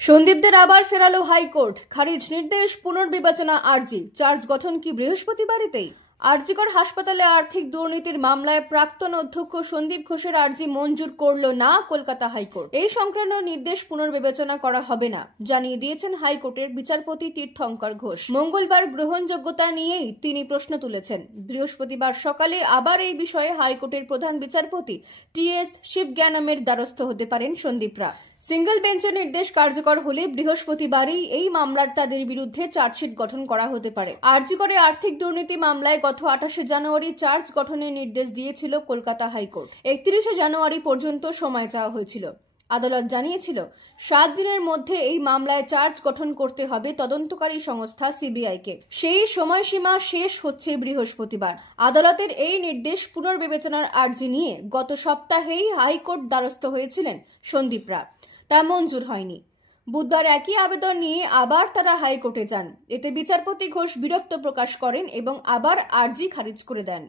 সন্দীপদের আবার ফেরালো হাইকোর্ট, খারিজ নির্দেশ, পুনর্বিবেচনা আর্জি, চার্জ গঠন কি বৃহস্পতিবারেতেই? আরজিকর হাসপাতালে আর্থিক দুর্নীতির মামলায় প্রাক্তন অধ্যক্ষ সন্দীপ ঘোষের আর্জি মঞ্জুর করল না কলকাতা হাইকোর্ট। এই সংক্রান্ত নির্দেশ পুনর্বিবেচনা করা হবে না জানিয়ে দিয়েছেন হাইকোর্টের বিচারপতি তীর্থঙ্কর ঘোষ। মঙ্গলবার গ্রহণযোগ্যতা নিয়েই তিনি প্রশ্ন তুলেছেন। বৃহস্পতিবার সকালে আবার এই বিষয়ে হাইকোর্টের প্রধান বিচারপতি টি.এস. শিবজ্ঞানমের দ্বারস্থ হতে পারেন সন্দীপরা। সিঙ্গল বেঞ্চের নির্দেশ কার্যকর হলে বৃহস্পতিবারই এই মামলার তাদের বিরুদ্ধে চার্জশিট গঠন করা হতে পারে। আরজি করে আর্থিক দুর্নীতি মামলায় গত 28 জানুয়ারি চার্জ গঠনের নির্দেশ দিয়েছিল কলকাতা হাইকোর্ট। 31 জানুয়ারি পর্যন্ত সময় চাওয়া হয়েছিল। আদালত জানিয়েছিল 7 দিনের মধ্যে এই মামলায় চার্জ গঠন করতে হবে তদন্তকারী সংস্থা সিবিআইকে। সেই সময়সীমা শেষ হচ্ছে বৃহস্পতিবার। আদালতের এই নির্দেশ পুনর্বিবেচনার আর্জি নিয়ে গত সপ্তাহেই হাইকোর্ট দ্বারস্থ হয়েছিলেন সন্দীপরা। তা মঞ্জুর হয়নি। বুধবার একই আবেদন নিয়ে আবার তারা হাইকোর্টে যান। এতে বিচারপতি ঘোষ বিরক্ত প্রকাশ করেন এবং আবার আর্জি খারিজ করে দেন।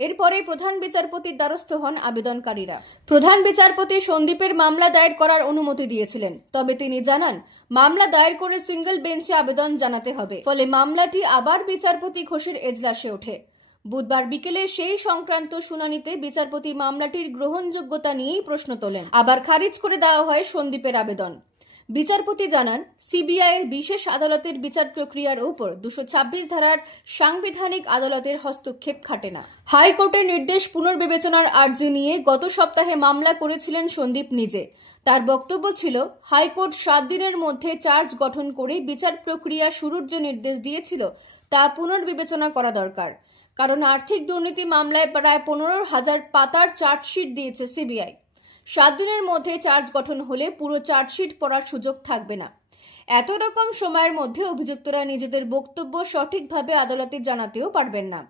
এরপরে প্রধান বিচারপতির দ্বারস্থ হন আবেদনকারীরা। প্রধান বিচারপতি সন্দীপের মামলা দায়ের করার অনুমতি দিয়েছিলেন, তবে তিনি জানান মামলা দায়ের করে সিঙ্গল বেঞ্চে আবেদন জানাতে হবে। ফলে মামলাটি আবার বিচারপতি ঘোষের এজলাসে ওঠে। বুধবার বিকেলে সেই সংক্রান্ত শুনানিতে বিচারপতি মামলাটির গ্রহণযোগ্যতা নিয়েই প্রশ্ন তোলেন। আবার খারিজ করে দেওয়া হয় সন্দীপের আবেদন। বিচারপতি জানান, সিবিআইয়ের বিশেষ আদালতের বিচার প্রক্রিয়ার উপর 226 ধারার সাংবিধানিক আদালতের হস্তক্ষেপ খাটে না। হাইকোর্টের নির্দেশ পুনর্বিবেচনার আর্জি নিয়ে গত সপ্তাহে মামলা করেছিলেন সন্দীপ নিজে। তার বক্তব্য ছিল, হাইকোর্ট 7 দিনের মধ্যে চার্জ গঠন করে বিচার প্রক্রিয়া শুরুর যে নির্দেশ দিয়েছিল তা পুনর্বিবেচনা করা দরকার। কারণ আর্থিক দুর্নীতি মামলায় প্রায় 15,000 পাতার চার্জশিট দিয়েছে সিবিআই। 7 দিনের মধ্যে চার্জ গঠন হলে পুরো চার্জশিট পড়ার সুযোগ থাকবে না। এত রকম সময়ের মধ্যে অভিযুক্তরা নিজেদের বক্তব্য সঠিকভাবে আদালতে জানাতেও পারবেন না।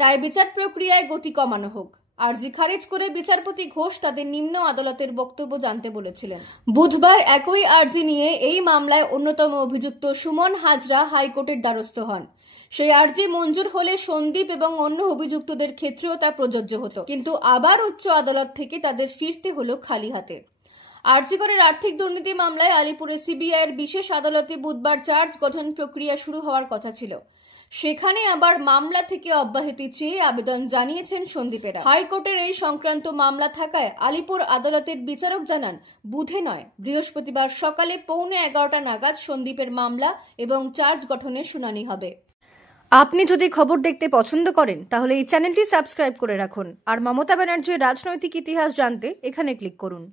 তাই বিচার প্রক্রিয়ায় গতি কমানো হোক। আর্জি খারিজ করে বিচারপতি ঘোষ তাদের নিম্ন আদালতের বক্তব্য জানতে বলেছিলেন। বুধবার একই আর্জি নিয়ে এই মামলায় অন্যতম অভিযুক্ত সুমন হাজরা হাইকোর্টের দ্বারস্থ হন। সেই আর্জি মঞ্জুর হলে সন্দীপ এবং অন্য অভিযুক্তদের ক্ষেত্রেও তা প্রযোজ্য হতো, কিন্তু আবার উচ্চ আদালত থেকে তাদের ফিরতে হলো খালি হাতে। আরজিকরের আর্থিক দুর্নীতি মামলায় আলিপুরে সিবিআইয়ের বিশেষ আদালতে বুধবার চার্জ গঠন প্রক্রিয়া শুরু হওয়ার কথা ছিল। সেখানে আবার মামলা থেকে অব্যাহতি চেয়ে আবেদন জানিয়েছেন সন্দীপেরা। হাইকোর্টের এই সংক্রান্ত মামলা থাকায় আলিপুর আদালতের বিচারক জানান, বুধে নয় বৃহস্পতিবার সকালে 11:15 নাগাদ সন্দীপের মামলা এবং চার্জ গঠনের শুনানি হবে। আপনি যদি খবর দেখতে পছন্দ করেন তাহলে এই চ্যানেলটি সাবস্ক্রাইব করে রাখুন আর মমতা ব্যানার্জির রাজনৈতিক ইতিহাস জানতে এখানে ক্লিক করুন।